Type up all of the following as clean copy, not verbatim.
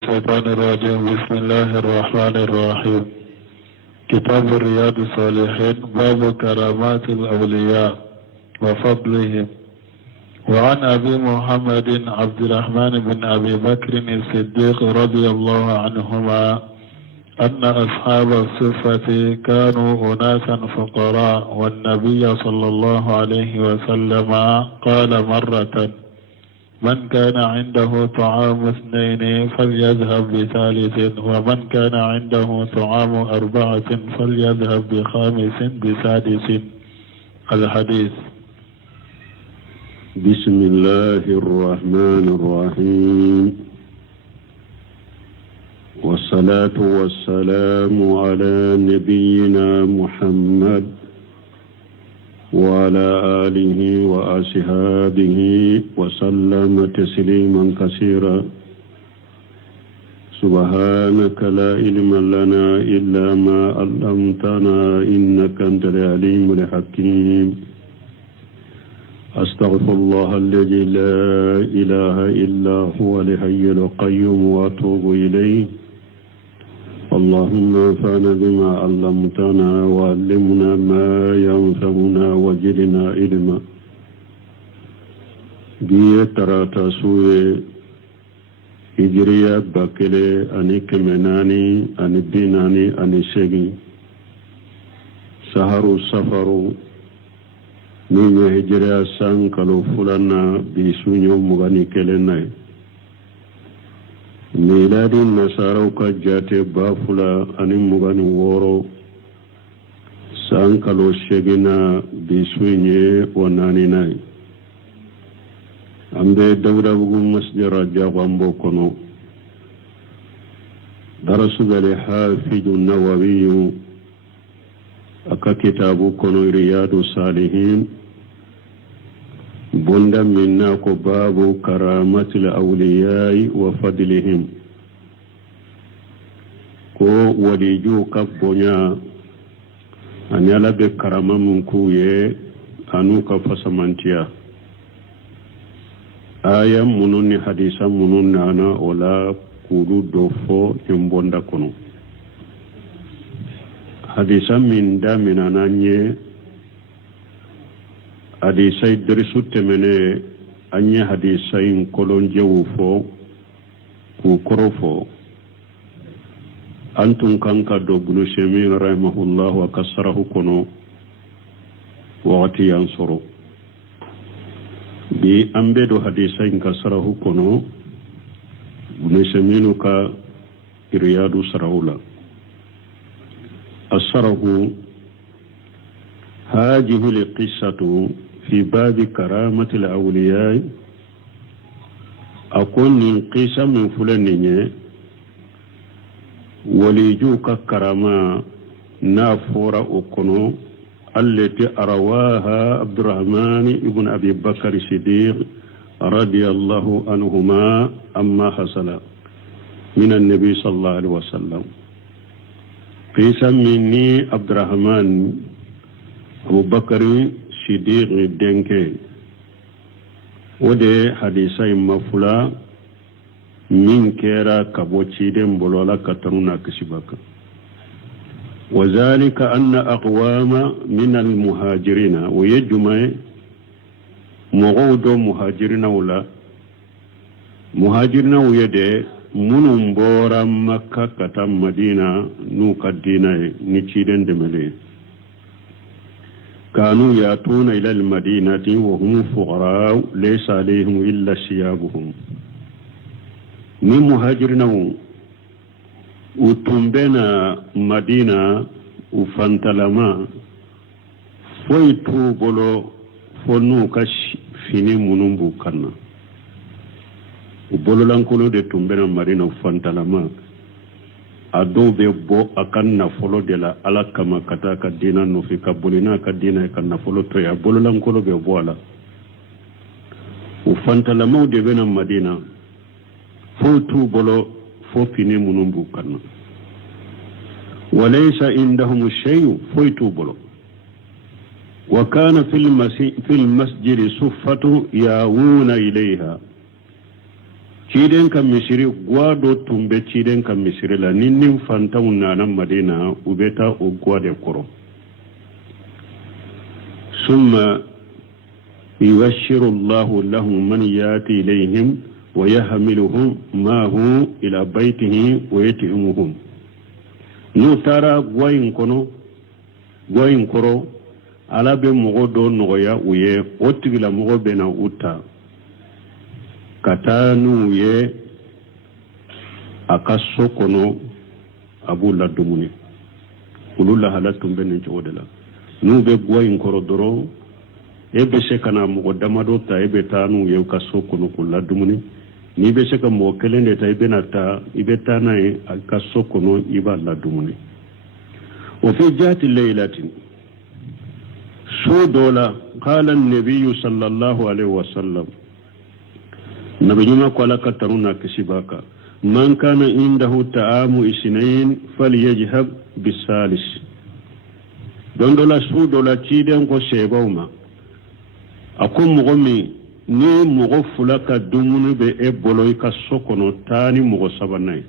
الشيطان الرجيم. بسم الله الرحمن الرحيم. كتاب رياض الصالحين، باب كرامات الأولياء وفضلهم. وعن أبي محمد عبد الرحمن بن أبي بكر الصديق رضي الله عنهما أن أصحاب الصفة كانوا أناسا فقراء، والنبي صلى الله عليه وسلم قال مرة: من كان عنده طعام 2 فليذهب ب3، ومن كان عنده طعام 4 فليذهب ب5 ب6. الحديث. بسم الله الرحمن الرحيم، والصلاة والسلام على نبينا محمد وعلى آله وأصحابه وسلم تسليما كثيرا. سبحانك لا علم لنا إلا ما علمتنا إنك أنت العليم الحكيم. أستغفر الله الذي لا إله إلا هو الحي القيوم وأتوب إليه. اللهم انفعنا بما علمتنا وعلمنا ما ينفعنا وزدنا علما. بيه تراتا سوء هجرية باكلي أني كمناني أني بيناني أني سيغي سهر السفر من هجرية سانكالو فلنا بسونيو مغاني كلناي. ميلاد النصارى كجات بافلا أني مغاني وورو سانكالو شيغنا بسوني وناني ناي. أمبي دورا بغم مسجر جاقوان بوكونو درس الحافظ النووي أكا كتابو كونو رياض الصالحين بندا مناك باب كرامة الأولياء وفضلهم. كو وليجو كبونيا أن يلبي كرامة منكوية أنو كفسمانتيا. آية منوني حديثا منوني أنا ولا كودو دوفو يمبوندا كونو. حديثا من دا من أنانيه hadisai dirisu temene anya hadisai kolon jewu fo ku korofo antun kanka do bulu shemin rahimahullah wa kasarahu kono waqti yansuru bi ambedo hadisai kasarahu kono bulu sheminu ka riyadu sarahula asarahu هذه القصة في باب كرامة الأولياء. أكون قصة من فلانية وليجوك كرامة نافورة أكونو التي أرواها عبد الرحمن ابن أبي بكر الصديق رضي الله عنهما أما حصل من النبي صلى الله عليه وسلم. قصة مني عبد الرحمن أبو بكر صديق دنكي ودي حديثي مفلا من كيرا كبوتشي دم بلولا كترونا كسبك. وذلك أن أقوام من المهاجرين ويجمع مغودو مهاجرين ولا مهاجرين ويدي منهم بورا مكة كتم مدينة نوكا دينا نتشيدن دملي. كانوا يأتون إلى المدينة وهم فقراء ليس عليهم إلا ثيابهم. من مهاجرين وتنبنا مدينة وفانتلما فويتو بلو فنوكش فيني منumbu كنا وبلو لانكولو دي تنبنا مدينة وفانتلما ado be bo akan nafolo de la ala kama kata ka dina no fi ka bolina ka dina ka nafolo to ya bololan ko be bo ala u fantala mawde bena madina fo tu bolo fo fini munumbu kana walaysa indahum shay'un fo tu bolo wa kana fil masjid suffatu yawuna ilayha ciden kan misiri gwado tumbe ciden kan misiri la ninnin fantawun nanan madina ubeta o gwade koro summa يبشر الله لهم من ياتي إليهم ويحملهم معه إلى بيته ويطعمهم نترى غوين كرو على بمغدو نغيا ويه أتغلا مغبنا أتا كتانو يه أكسو كنو أبو لدموني قلوا لها لتم بني جودلا نوبي غوين كرو درو ebe se kana mo damado ta ebe tanu ye ka sokunu kula dumuni ni be se ka mo kelende ta ebe nata ibe tana e ka sokunu iba la dumuni wa fi jati laylatin sudola qala an-nabiy sallallahu alaihi wasallam nabiyuna qala kataruna kisibaka man kana indahu ta'amu isnayn falyajhab bisalis dondola sudola ciden ko sebawma akum mogomi ni mogo fulaka dumunu be e boloy ka sokono tani mogo sabanay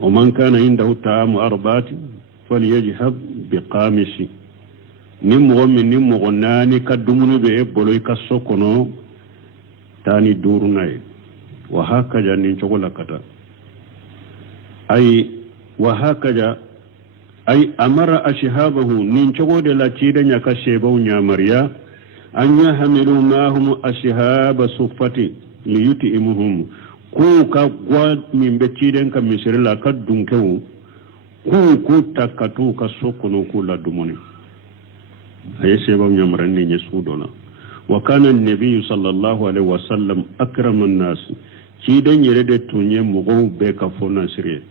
o man kana indahu ta'amu arba'ati falyajhab biqamisi ni mogo nani ka dumunu be e boloy ka sokono tani durunay wa hakaja nin chogola kata ay wa hakaja ay amara ashabahu nin chogode la chidanya ka shebaw nyamariya أن يحملوا معهم أشهاب صفة ليطعمهم كوكا قواد من بتشيدن كمسر لا كدنكو كوكو تكتو كسوكنو كولا دموني هي سبب يمرني يسودنا وكان النبي صلى الله عليه وسلم أكرم الناس تشيدن يرد توني مغو بيكا فونا سريه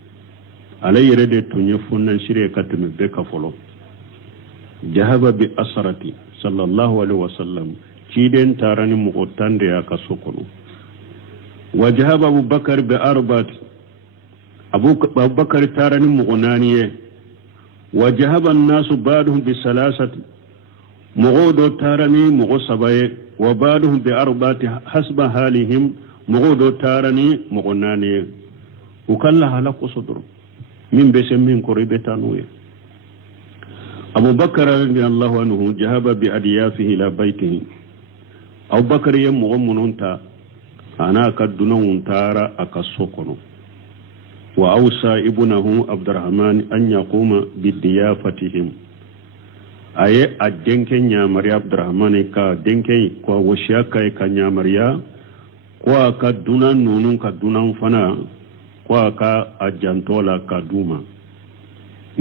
على يرد توني فونا سريه كتم بيكا فولو جهب بأسرتي sallallahu alaihi wasallam ciden tarani mugotande ya kasokolo wajhaba abubakar bi arbat abubakar tarani mugonaniye wajhaba an-nasu ba'dhum bi salasati mugodo tarani mugosabaye wa ba'dhum bi arbati hasba halihim mugodo tarani mugonaniye ukalla halaqu sudru min besemin koribetanuye أبو بكر رضي الله عنه جهب بأديافه إلى بيته أبو بكر يمغمون تا أنا كدنون تارا أكسوكنو وأوصى ابنه عبد الرحمن أن يقوم بديافتهم أي أدنكي نيامريا عبد الرحمن كا دنكي كوا وشياكا كا نيامريا كوا كدنان نونون كدنان فنا كوا كا أجانتولا كدوما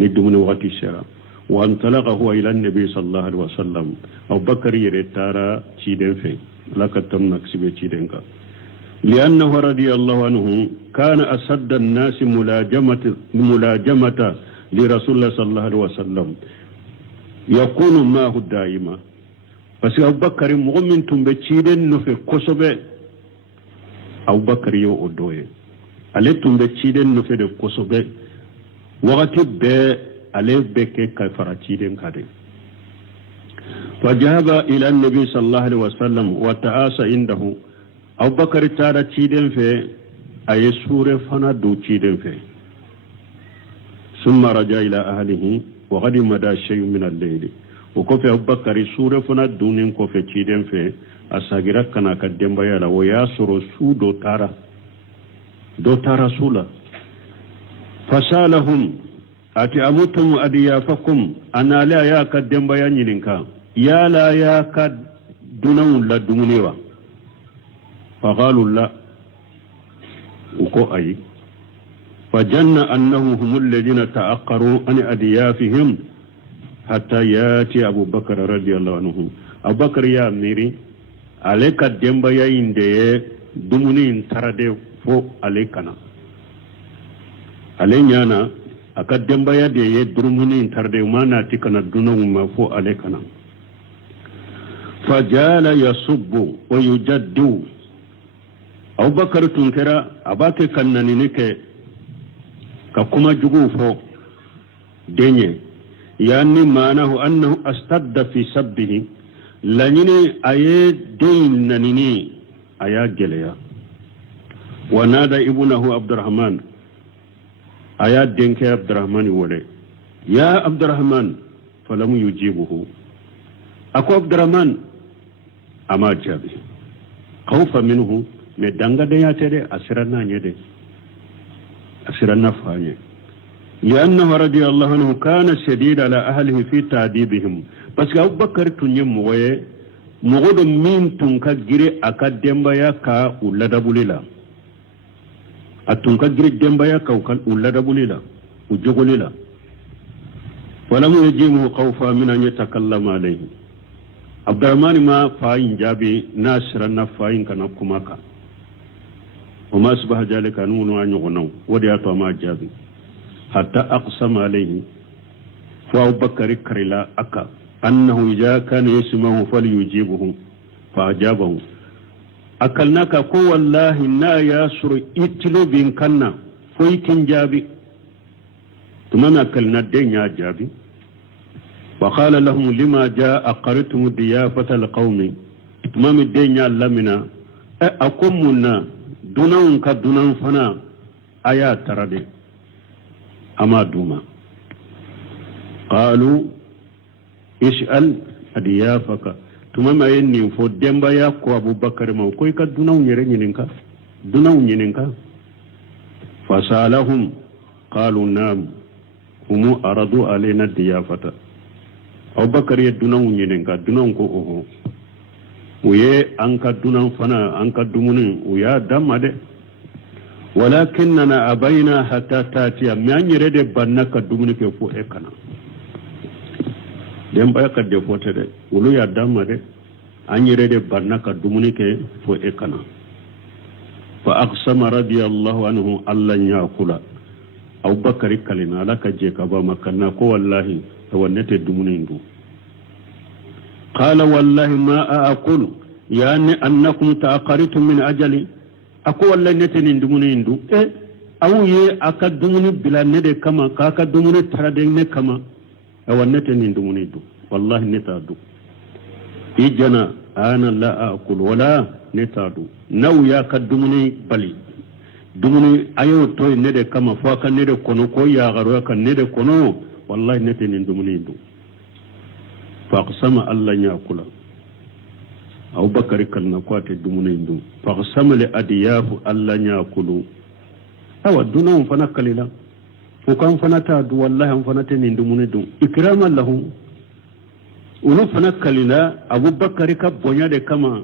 ندومن وقت الشرع وانطلق هو إلى النبي صلى الله عليه وسلم أو بكر يرتارا تشيدن في لك تمنك سبي تشيدنك لأنه رضي الله عنه كان أسد الناس ملاجمة لرسول الله صلى الله عليه وسلم يكون معه دائما بس أبو بكر مؤمن تنبتشيدن في كسبة أبو بكر يو أدوه ألي تنبتشيدن في كسبة وقت عليه بك كفرتيدن كده فجاب إلى النبي صلى الله عليه وسلم وتعاسى عنده أبو بكر تارا تيدن في أي سورة فنا دو تيدن في ثم رجع إلى أهله وقد مدى شيء من الليل وكفي أبو بكر سورة فنا دونين كفي تيدن في أساقرا كنا كدن بيالا وياسر سو دو تارا سولا فسالهم ati amutum adiyafakum ana la ya kadden bayanin ka ya la ya kad dunan la dumunewa fa qalu la uko ayi fa janna annahum humul ladina ta'aqqaru an adiyafihim hatta yati Abu Bakar radiyallahu anhu Abu Bakar ya miri ale kadden bayayin de dumunin tarade fo ale kana ale nyana akadden baya da ya durmuni tarde mana tikana dunan ma fo alekana fajala yasubbu wa yujaddu Abubakar tunkira abake kannani nike ka kuma jugu fo denye yani manahu annahu astadda fi sabbihi lanyini aye dein nanini aya geleya ونادى ابنه عبد الرحمن آيات دينك يا عبد الرحمن ولي يا عبد الرحمن فلم يجيبه أكو عبد الرحمن أما جابي خوف منه مدنغا دياتي أسرنا نيدي أسرنا فاني لأنه رضي الله عنه كان شديد على أهله في تعذيبهم بس أبو بكر تنيم وي مغد من تنكا جري أكاد دمبايا كا ولا دبوليلا أتنكا جري دمبايا كا ولا دبوليلا وجغوليلا ولم يجيبه خوفا من أن يتكلم عليه عبد الرحمن ما فاين جابي ناشرنا فاين كان كماكا وما أصبح ذلك نون أن يغنوا ودياتوا ما جابي حتى أقسم عليه فأبو بكر كرلا أكا أنه إذا كان يسمعه فليجيبه فأجابه أكلناك كو والله نا ياسر إتلو بين كنا فويكين جابي ثم أكلنا الدنيا جابي وقال لهم لما جاء أقرتم ضيافة القوم ثم الدنيا لمنا أقومنا دونهم كدونهم فنا آيات تردي أما دوما قالوا اسأل أضيافك ثم ما يني فودم بايا كو أبو بكر ما كوي كدونهم يرينينكا دونهم يرينينكا فسألهم قالوا نعم هم أرادوا علينا الضيافة أبو بكر يدونهم يرينينكا دونهم كو أوه ويه أنك دونهم فنا أنك دومنين ويا دم ده ولكننا أبينا حتى تاتي من يريد بنك دومنك فو إكنا dem baya ka defote de wulu ya damma de an yire de barna ka dumuni ke fo ekana fa aqsama radiyallahu anhu alla yakula Abu Bakar kalina ala ka je ka ba makanna ko wallahi to wannete dumuni ndu qala wallahi ma aqulu yani annakum ta'aqaritum min ajali ako wallahi nete ni dumuni ndu awu ye aka dumuni bila ne de kama ka ka dumuni tarade ne kama awannete ni dumuni du wallahi netadu ijana ana la aqul wala netadu naw ya ka dumuni bali dumuni ayo to ne de kama fa ka ne de kono ko ya garo ka ne de kono wallahi nete ni dumuni du faqsama alla yakula Abu Bakar kalna ko te dumuni du faqsama li adiyafu alla yakulu awa dunum fana kalila fukan fana ta du wallahi fana te nindu munidu ikraman lahu ulu fana kalila Abu Bakar ka bonya de kama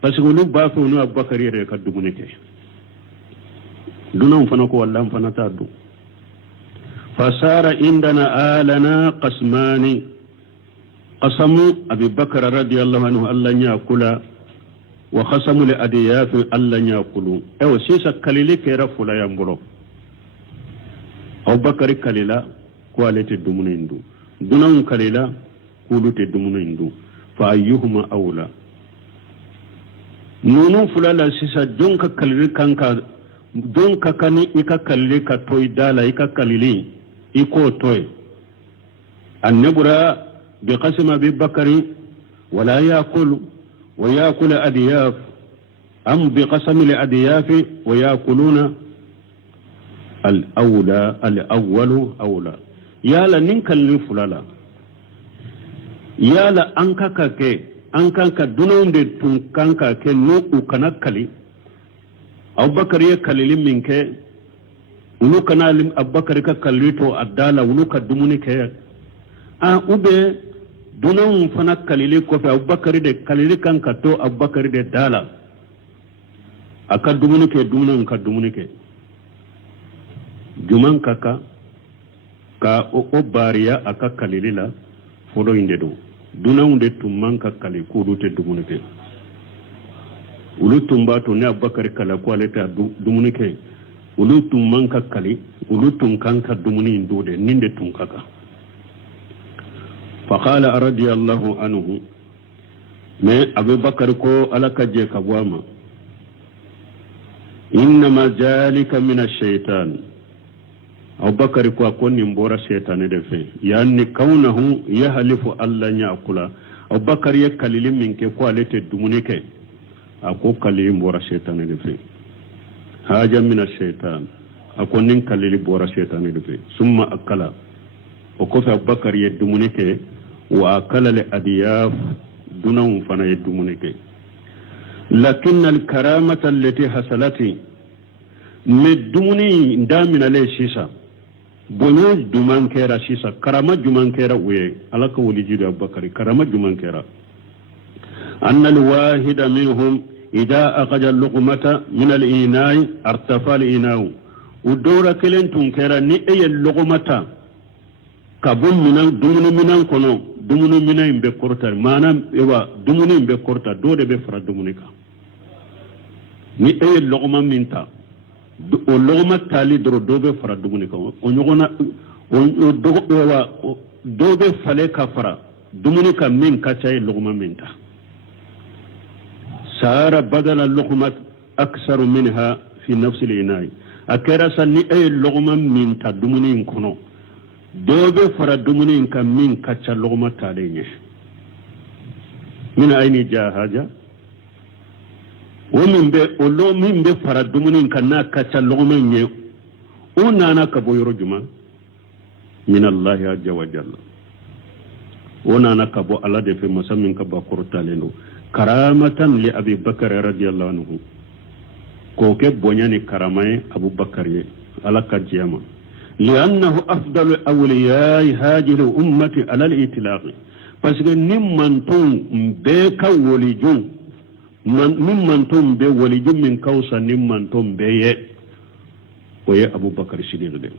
pasulu ba fa ulu Abu Bakar re ka du munike dunam fana ko wallahi fana ta du fasara indana alana qasmani qasamu Abu Bakar radiyallahu anhu Allah yakula wa qasamu li adiyaf Allah yakulu ewa sisa kalile ke rafula yambulo Abu Bakar kalila ko alete dumunindu dunan kalila ko lute dumunindu fa ayyuhuma awla nunu fulala sisa donka kalile kanka donka kani ika kalile ka toy dala ika kalili iko toy annabura bi qasma bi bakari wala yaqul wa yaqul adiyaf am bi qasam li adiyaf wa yaquluna الأولى الأول أولى يا لا ننكل فلالا يا لا أنكا كي أنكا كدنون دي تنكا كي نو أكنا كلي أبو بكر يكلي منك ولو كنا أبو بكر كليتو أدالا ولو كدموني كي أبي دنون فنا كلي كوفي أبو بكر دي كلي كان كتو أبو بكر دي دالا أكدموني كي دموني كدموني كي juman kaka ka o bariya aka kalilila fodo inde do duna unde tumman ka kali ko do te dumunike ulu tumba to ne Abubakar kala ko aleta dumunike ulu tumman ka kali ulu tunkan ka dumuni ndode ninde tunkaka fa qala radiyallahu anhu me Abubakar ko alaka je ka bwama inma zalika min ash-shaytan Abu Bakar ko akoni mbora shetane de fe yani kaunahu yahlifu alla yakula Abu Bakar ya kalili minke ko alete dumunike ako kalili mbora shetane de fe haja min ash-shaytan akonin kalili bora shaytan dufe summa akala o ko fa bakar yedumunike wa akala li adiyaf dunan fana yedumunike lakin al-karamata allati hasalati medumuni ndamina le shisa bonyo duman kera shisa karama duman kera uye alaka wali jidu abubakar karama duman kera anna al-wahida minhum idha aqaja al-luqmata min al-inai artafa al-inau udora kelen tunkera ni eye luqmata kabum minan dumunu minan kono dumunu minan imbe korta manam ewa dumunu imbe korta dode be fara dumunika ni eye luqma minta o luqma tali doro dobe fara dumunika o nyogona o dogo ewa dobe fale ka fara dumunika min kacha luqma minta sara badala luqmat aksaru minha fi nafsi al-inai akera sanni ay luqma minta dumuni kono dobe fara dumuni kan min kacha luqma talenye min ayni jahaja ومن به فرد من كنا كتلغ من ونانا كبو يرجما من الله عز وجل ونانا كبو الله دي في مسامين كبو كرتالينو كرامة لأبي بكر رضي الله عنه كوكي بنياني كرامي أبو بكر على كجيما لأنه أفضل أولياء هذه الأمة على الإطلاق فسيقول نمان تون بيكا وليجون mimman ton be walijin min kausa nimman ton be ye oye abubakar shidir de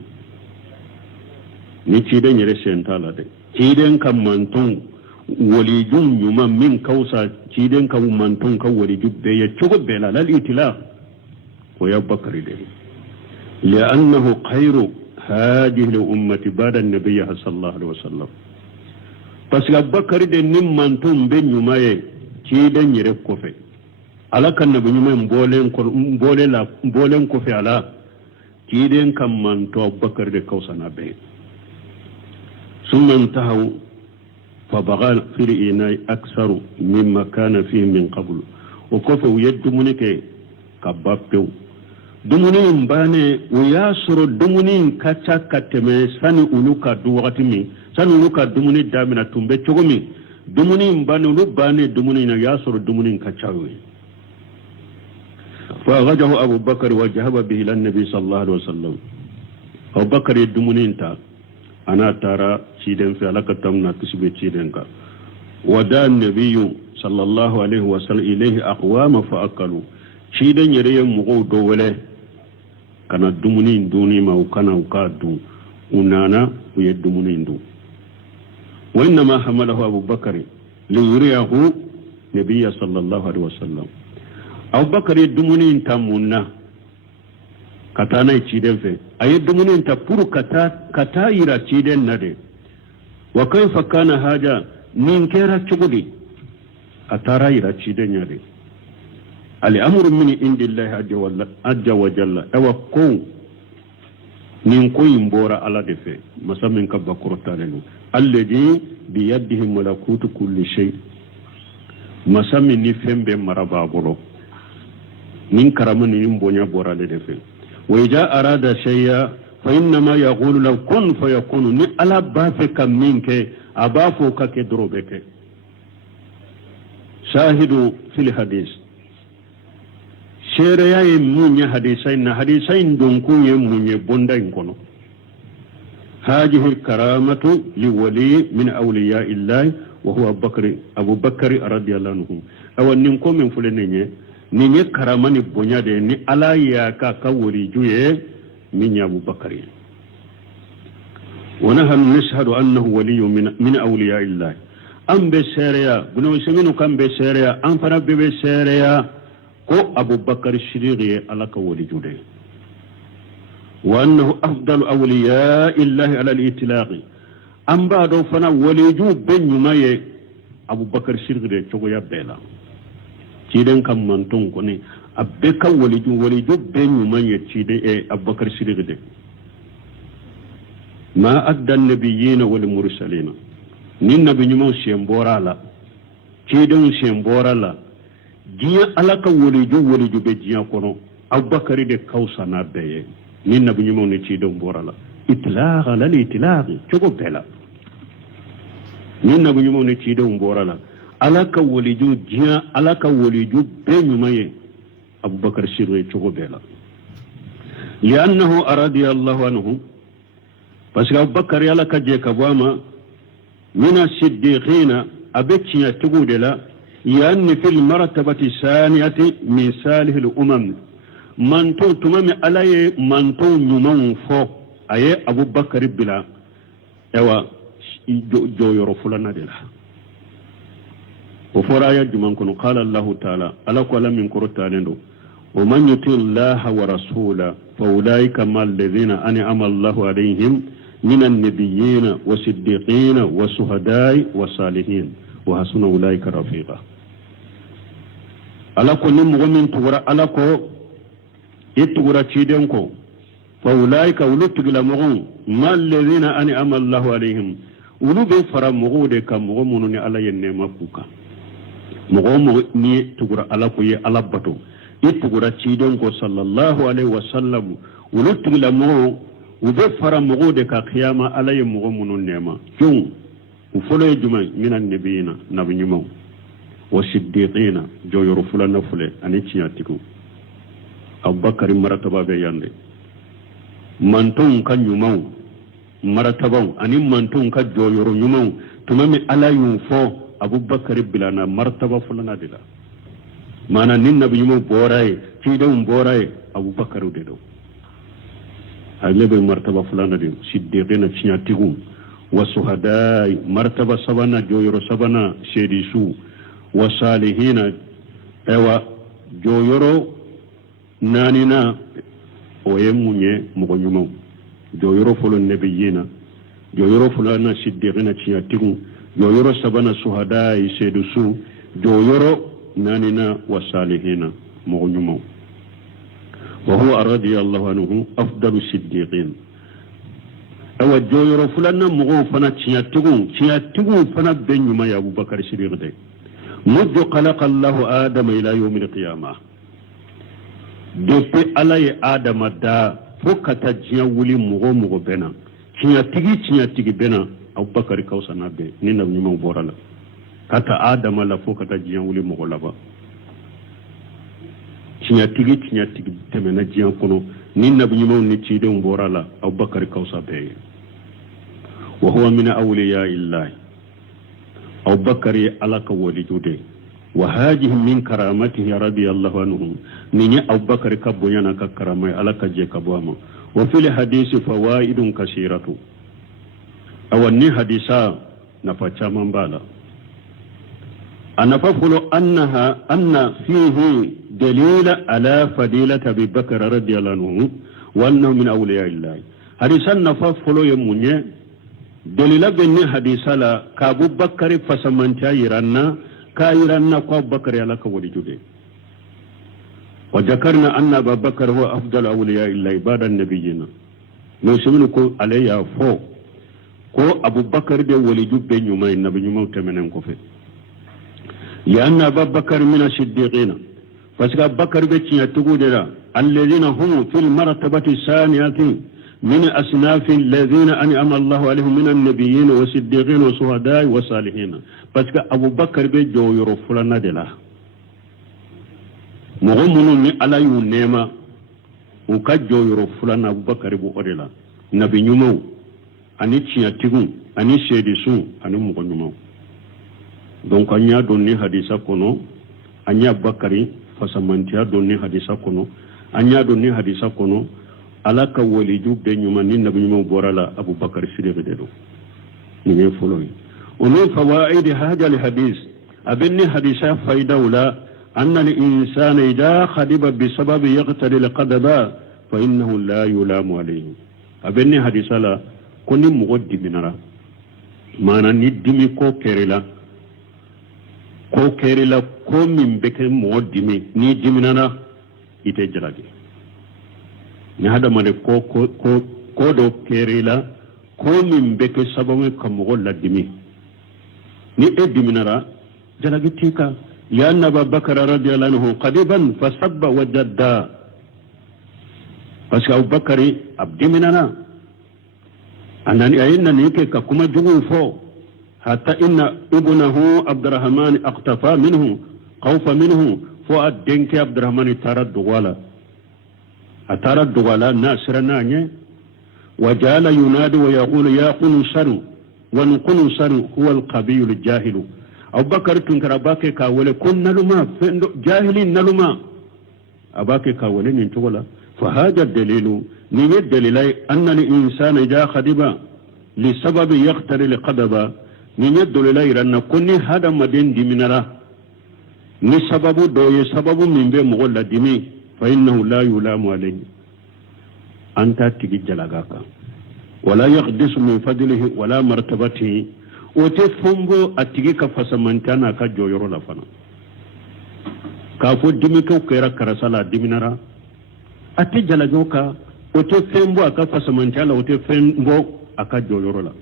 ni ciden yere sentala de ciden kan manton walijin yuma min kausa ciden kan manton kan walijin be ye chugo be la lal itila oye abubakar de li'annahu khairu hadhihi al-ummati ba'da an-nabiy sallallahu alaihi wasallam parce abubakar de nimman ton be yuma ye ciden yere kofe alakan na bunyi mai mbolen kofi ala kiden kan manto bakar da kausa na bai sun manta hau fa baga fili ina aksaru min makana fi min qabl o kofi wuye dumunike ka bapew dumunin ba ne wuya soro dumunin kaca kateme sani uluka du wakati mi sani uluka dumuni damina tumbe cogomi dumunin ba ne ulu ba ne dumunin ya soro dumunin kaca wuye فأخرجه أبو بكر وذهب به إلى النبي صلى الله عليه وسلم أبو بكر يدمنين تا أنا ترى شيدن في علاقة تمنا تسبي شيدن كا ودى النبي صلى الله عليه وسلم إليه أقوام فأكلوا شيدن يريم مغو دوله كان الدمنين دوني ما وكان وكادو ونانا ويدمنين دو وإنما حمله أبو بكر ليريه نبي صلى الله عليه وسلم abubakar ya dumunin ta munna kata na ciden fe a yi dumunin ta puru kata yira ciden na de wa kai fakana haja nin kera cugudi a tara yira ciden ya de al'amuru mini indillahi ajja wa jalla ewa ko nin koyin bora ala de fe masamin ka bakurta ne alladhi bi yadihi malakutu kulli shay masamin ni fembe maraba bolo min karamuni yin bonya bora da dafe wai ja arada shayya fa inna ma yaqulu law kun fayakunu ni ala ba fe kam minke abafo kake drobe ke shahidu fil hadis shere yayi munya hadisain don kunye munye bonda inkono هذه الكرامة لولي من أولياء الله وهو أبو بكر رضي الله عنه أو ننكم من فلنيني ni karamani bonya de ni ala ya ka kawuri juye min ya abubakar wa nahnu nashhadu annahu waliyyu min awliya illah am be sharia bunu seminu kam be sharia am fara be sharia ko abubakar shiriye ala ka wali jude wa annahu afdalu awliya illah ala al-itlaq am ba do fana wali ju ben yumaye abubakar shiriye chogo ya bela ciden kan mantun ko ne abbe kan waliju ben man ya cide abubakar siddiq de ma adda nabiyyin wal mursalin nin nabi nyimo shemborala ciden shemborala giya alaka waliju be jiya kono abubakari de kawsana beye ni nabi nyumo ne ci don borala itlaq la itlaq cogo bela ni nabi nyumo ne ci don borala alaka waliju jiya alaka waliju be nyumaye abubakar sirre cogo bela li'annahu aradi Allah anhu parce que abubakar yala kaje kabama mina siddiqina abetiya tugu de la يعني في المرتبة الثانية من صالح الأمم من تو تمام علي من تو نمو فو أي أبو بكر بلا أيوا جو يرفلنا دلا وفرايا جمان كنو قال الله تعالى ألا قال من كرتانو ومن يطيع الله ورسوله فأولئك ما الذين أنعم الله عليهم من النبيين والصديقين والشهداء والصالحين وحسن أولئك رفيقا alako ni mɔgɔ min tugura ala ko i tugura ciden ko fa ulaika ulu tugila mɔgɔw ma alladhina an'ama Allahu alaihim ulu be fara mɔgɔw de kan mɔgɔ minnu ni ala ye nɛɛma k'u kan mɔgɔ ni tugura ala ko ye ala bato i tugura ciden ko sallallahu alaihi wasallam ulu tugila mɔgɔw u be fara mɔgɔw de kan kiyama ala ye mɔgɔ minnu nɛɛma jɔn u fɔlɔ ye jumɛn mina nabiyina nabi ɲumanw والصديقين جو يرفلا نفله أني تياتكو أبو بكر مرتبة بياندي مانتون كان يومو مرتبة أني مانتون كان جو يرو يومو تمامي ألا ينفو أبو بكر بلانا مرتبة فلنا دلا مانا نبي يومو بوراي تيدون بوراي أبو بكر دلو هاي مرتبة فلنا دل صديقين تياتكو والشهداء مرتبة سبنا جو يرو سبنا شيريسو وصالحين ايوا جويرو نانينا ويموني مغنيمو جويرو فلو النبيين جويرو فلو صديقين تياتيكو جويرو سبنا شهداء سيدسو جويرو نانينا وصالحين مغنيمو وهو رضي الله عنه افضل الصديقين ايوا جويرو فلو مغو فنا تياتيكو فنا بنيما يا ابو بكر الصديق دي منذ خلق الله آدم إلى يوم القيامة depuis ala ye adama da fo ka taa diɲɛ wuli mɔgɔ o mɔgɔ bɛɛ na tiɲɛtigi bɛɛ na abubakari kawusana bɛɛ ni nabi ɲumanw bɔra la ka taa adama la fo ka taa diɲɛ wuli mɔgɔ laban tiɲɛtigi tɛmɛna diɲɛ kɔnɔ ni nabi ɲumanw ni cidenw bɔra la abubakari kawusa bɛɛ ye wa huwa min awliya illahi abubakar ye ala ka walijude wa hajihi min karamatihi radiyallahu anhu ni abubakar ka bonyana ka karama ala ka je ka boma wa fil hadisi fawaidun kasiratu awani hadisa na facha mambala anafa fulu anna fihi dalila ala fadilati abi bakr radiyallahu anhu wa annahu min awliya illah hadisan nafa fulu yemunye dalila benni hadisa la ka abubakar fasamanta yiranna ka yiranna ko abubakar ala ka wali jude wa zakarna anna abubakar huwa afdal awliya illa ibada nabiyina no sunu ko alayya fo ko abubakar de wali jubbe nyuma nabi nyuma temenen ko fe ya anna abubakar min as-siddiqina fasika abubakar be ciya tugude la alladhina hum fil martabati saniyati من أصناف الذين أنعم الله عليهم من النبيين والصديقين والشهداء والصالحين باسكو أبو بكر بي جو يرفلنا دلا مغمون من على يونيما وكا جو يرفلنا أبو بكر بو أدلا نبي نمو أني تياتيغو أني سيدسو أني مغنمو دونك أنيا دوني حديثا كونو أنيا بكري فسمانتيا دوني حديثا كونو أنيا دوني حديثا كونو ala ka waliju be nyuma ni nabi nyuma borala Abu Bakar Siddiq dedo ni follow ومن فوائد هذا الحديث أبني حديثا فايدة ولا أن الإنسان إذا خدب بسبب يقتل القدبا فإنه لا يلام عليه أبني حديثا لا كوني مغدي منرا ما ندمي كو كيرلا كو من بك مغدمي ندمي منرا إتجراجي ni hada mane ko do kerila ko min beke sababu kamugo ladimi ni ediminara jalagitika ya anna abubakar radiyallahu anhu qadiban fasabba wajadda parce que abubakari abdiminana anani ayinna nike ka kuma jugu fo hatta inna ibnahu abdurrahman aqtafa minhu khawfa minhu fo addenke abdurrahman taradduwala ataradduwala nasrana nye وجعل ينادي ويقول يا قنصر ونقنصر هو القبي الجاهل أبو بكر تنكر أباك كاولة كن نلما جاهل نلما أباك كاولة ننتولا فهذا الدليل من الدليل أن الإنسان إذا خدب لسبب يختر لقدبا من الدليل أن كن هذا مدين دمنا لسبب دوي سبب من بين مغلى دمي فإنه لا يلام عليه أنت تجي جلاغاكا ولا يقدس من فضله ولا مرتبته وتفهمو أتجي كفسمانتانا كجو يرو لفنا كافو دميكو كيرا كرسالا دمينارا أتي جلاغوكا وتفهمو أكفسمانتانا وتفهمو أكجو يرو لا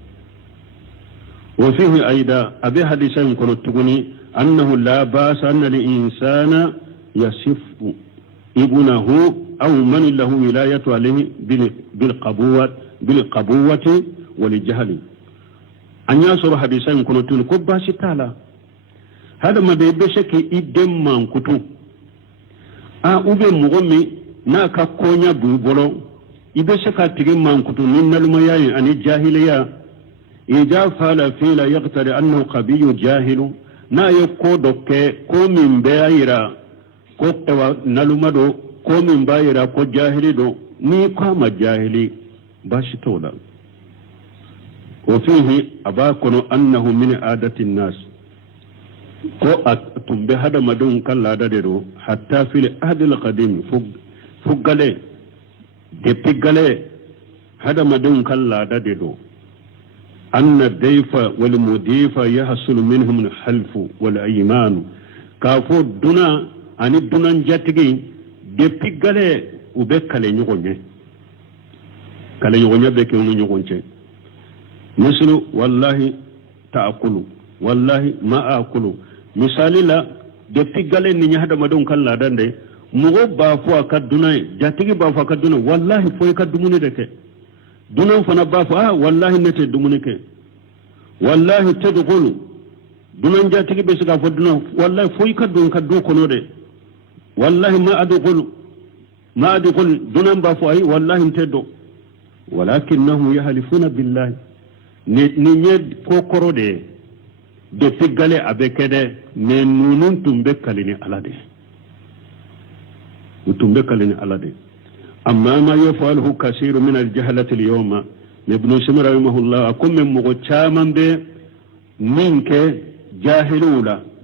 وفيه أيضا أبي حديثا يقول تقولي أنه لا باس أن الإنسان يصف ابنه أو من له ولاية عليه بالقبوة والجهل أن يصر حديثا كنت نكبا ستالا هذا ما بيبشك إدم من كتو أبي مغمي ناكا كونيا بيبولو إبشك تغم من كتو من المياه عن الجاهلية إذا فعل فيلا يقتل أنه قبي جاهل نا يقودك كومن بيائرا كوكتوا نلمدو ko min bayira ko jahili do ni kama jahili bashi tola wa fihi abakono annahu min adati nas ko atumbe hada madun kallada de do hatta fil ahdil qadim fugale de pigale hada madun kallada de do anna dayfa wal mudifa yahsul minhum al half wal ayman kafo duna ani dunan jatigi depuis gale ube kale nyugonye beke unu nyugonche mislu wallahi ta'akulu wallahi ma akulu misali la depuis gale ni nyahada madon kala dande mugo ba fu akaduna jatigi ba fu akaduna wallahi fo akadumuni deke dunan fana ba fu wallahi nete dumuni ke wallahi tadkhulu dunan jatigi be sika fo dunan wallahi fo akadun kadu kono de والله ما أدخل دون بافوي والله انتدو ولكنهم يحلفون بالله نيد كوكورو de figale abekede ne nunun tumbe kalini alade amma ma yafaluhu kaseeru min aljahalati alyawma ibn simra rahimahullah akum min mugochaman be minke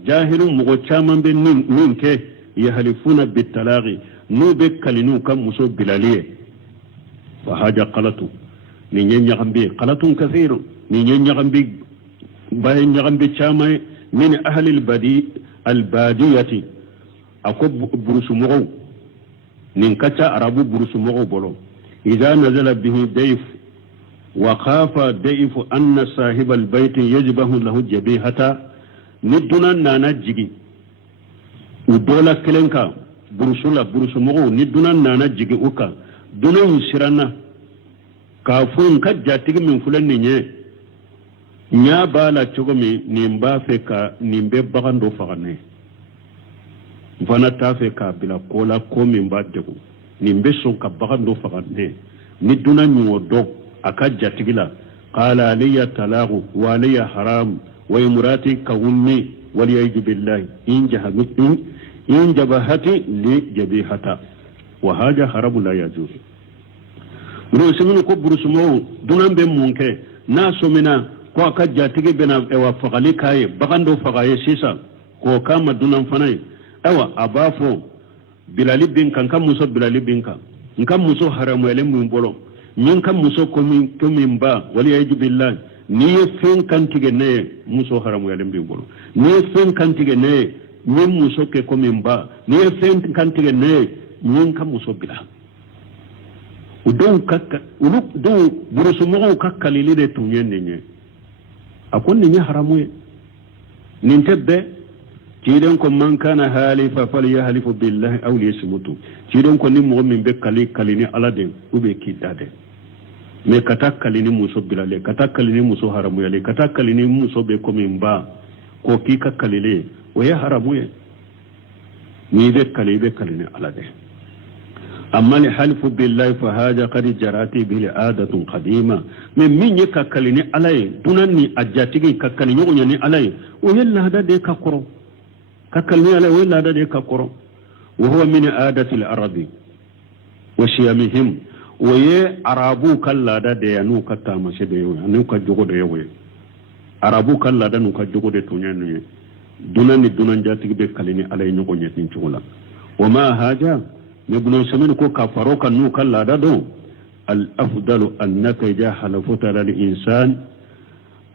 jahilun mugochaman be minke يحلفون بالتلاغي نو بكلنو كم مسو بلاليه فهاجا قلتو نين يغنبي قلت كثير نين يغنبي باين يغنبي شامي من أهل البادية أكو برسمغو ننكتا عربو برسمغو بلو إذا نزل به ضيف وخاف ضيف أن صاحب البيت يجبه له جبيهة ندنا نانجي udola kelenka burusumogo ni dunan nana jigi uka dunan sirana kafun ka jatigi min fulan nye nya bala chogomi nimba feka nimbe bagando fagane mfana ta feka bila kola ko min ba dego nimbe son ka bagando fagane ni dunan nyodo aka jatigila qala liya talagu wa liya haram wa imrati ka ummi wal yajib billahi in jabahati li jabihata wa haja haramu la yajuz rusumu ko burusumo dunan be munke na somina ko aka jatigi bena ewa fagali kai bagando fagaye sisa ko kama dunan fanai ewa abafo bilali bin kan muso bilali bin kan muso haramu ele mun bolo nyin kan muso komin ba wali yajib billahi ni fen kan tige ne muso haramu ele mun bolo ni fen kan tige ne ñen muso ke komin ba ni fen kantige ne ñen kam muso bila do burusu mo kakkalili de tunyen ne akon ni haramu nin tebbe تيدن كو من كان حالفا فليحلف بالله أو ليصمت تيدن كو نمو من بكالي كاليني على دين وبكي دادين me kata kalini muso bilale kata kalini muso haramu yale kata kalini muso be ko min ba ko ki ka kalile o ya haramu ye ni be kalini ala de amma ni halfu billahi fa haja qad jarati bil adatun qadima min ka kalini alay dunanni ajatigi ka kalini nyoni alay o yalla hada de ka koro ka kalini alay o yalla hada de ka koro wa huwa min adati al arabi wa shiyamihim waye arabu kallada da ya nuka ta mace da yawa nuka jogo da yawa arabu kallada nuka jogo da tunya ne dunan jati be kalini alai nyugo nyetin chula wama haja ibn samin ko kafaro kan nuka kallada do al afdalu annaka jahalafuta lil insan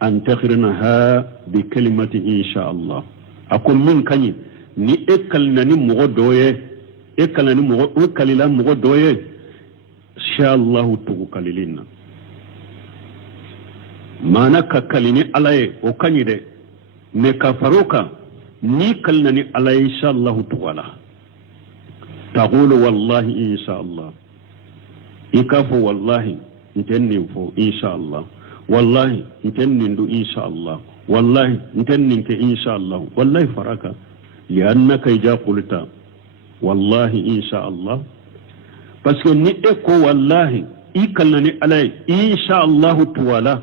an takhrinaha bi kalimati insha Allah akon min kanyi ni ekalnani mugo doye ekalnani mugo kalila mugo doye sha Allah tugu kalilina mana ka kalini alaye o kanyi de me kafaruka ni kalnani alaye sha Allah tuwala taqulu wallahi insha Allah ikafu wallahi intenni fo insha Allah wallahi intenni ndu insha Allah wallahi intenni ke insha Allah wallahi faraka liannaka ija qulta wallahi insha Allah parce que ni eko wallahi ikalnani alay insha Allah tuwala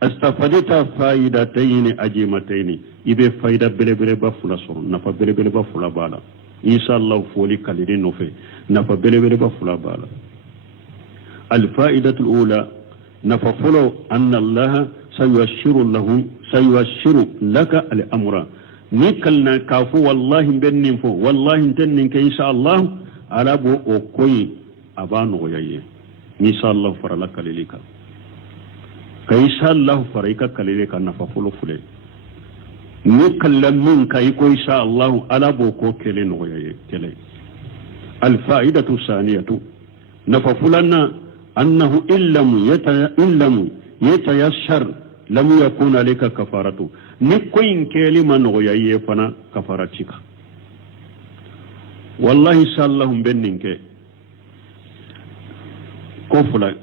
astafadita faidatayn ajimatayn ibe faida bele ba fula so nafa bele ba fula bala insha Allah foli kalire no fe nafa bele ba fula bala al faidatu al ula nafa fulo anna Allah sayashuru laka al amra ni kalna kafu wallahi bennin fo wallahi tannin ka insha Allah alabo o koyi abano yaye insha Allah farala kalilika ka insha Allah faraika kalilika nafa fulo fule ni kallam min kai ko insha Allah alabo ko kele no yaye kele al fa'idatu saniyatu nafa fulana annahu illam yatayassar lam yakun alika kafaratu ni koyin kele man no yaye fana kafaratika wallahi sallahum benninke ko fula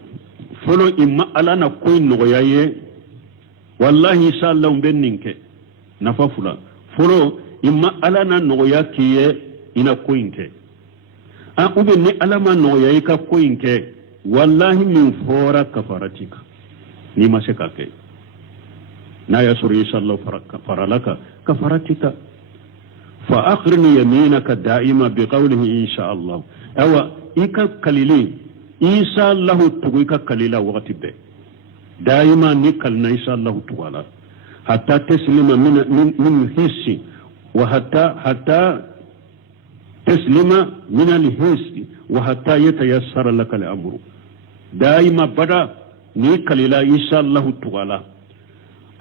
folo imma alana koy nogoyaye wallahi sallahum benninke nafa fula folo imma alana nogoya kiye ina koyinke a ube ni alama nogoyaye ka koyinke wallahi min fora kafaratika ni maseka ke na yasuri sallahu faralaka kafaratika فأخرن يمينك دائما بقوله إن شاء الله أو إيكا كليلي إن شاء الله تقويك كليلا وقت به دائما نكلنا إن شاء الله تعالى حتى تسلم من الحس وحتى تسلم من الحس وحتى يتيسر لك الأمر دائما بدا نكليلا إن شاء الله تعالى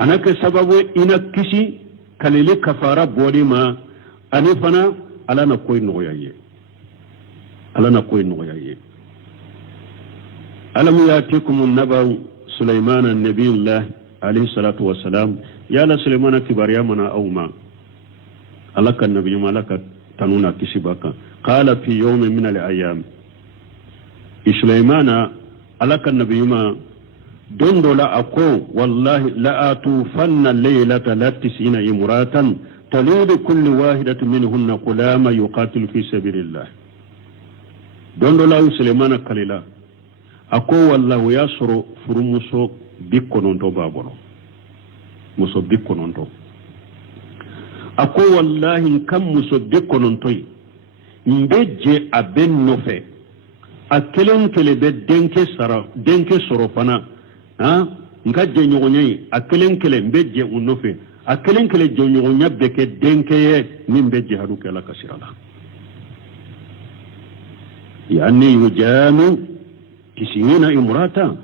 أنا كسبب إن كسي كليلي كفارة بودي ما ani fana ala na koy nogoyaye alam yatikum an-naba Sulaiman an-nabiyullah alayhi salatu wassalam ya la Sulaiman kibariya mana awma alaka nabiy malaka tanuna kisibaka qala fi yawmin min al-ayyam Sulaiman alaka nabiy ma dondola ako wallahi la atufanna laylata latisina imratan تلود كل واحدة منهن غلاما يقاتل في سبيل الله دون الله سليمان كليلا أكو والله يسر فرمسو بيكونونتو بابورو مسو بيكونونتو أكو والله كم مسو بيكونونتو مبجي أبن نوفي أكلن كلي denke sorofana ha nkaje nyonyi akelen kele mbeje unofe akelen kele jonyonya beke denkeye nimbeje haruke la kasirala yani yujamu kisina imrata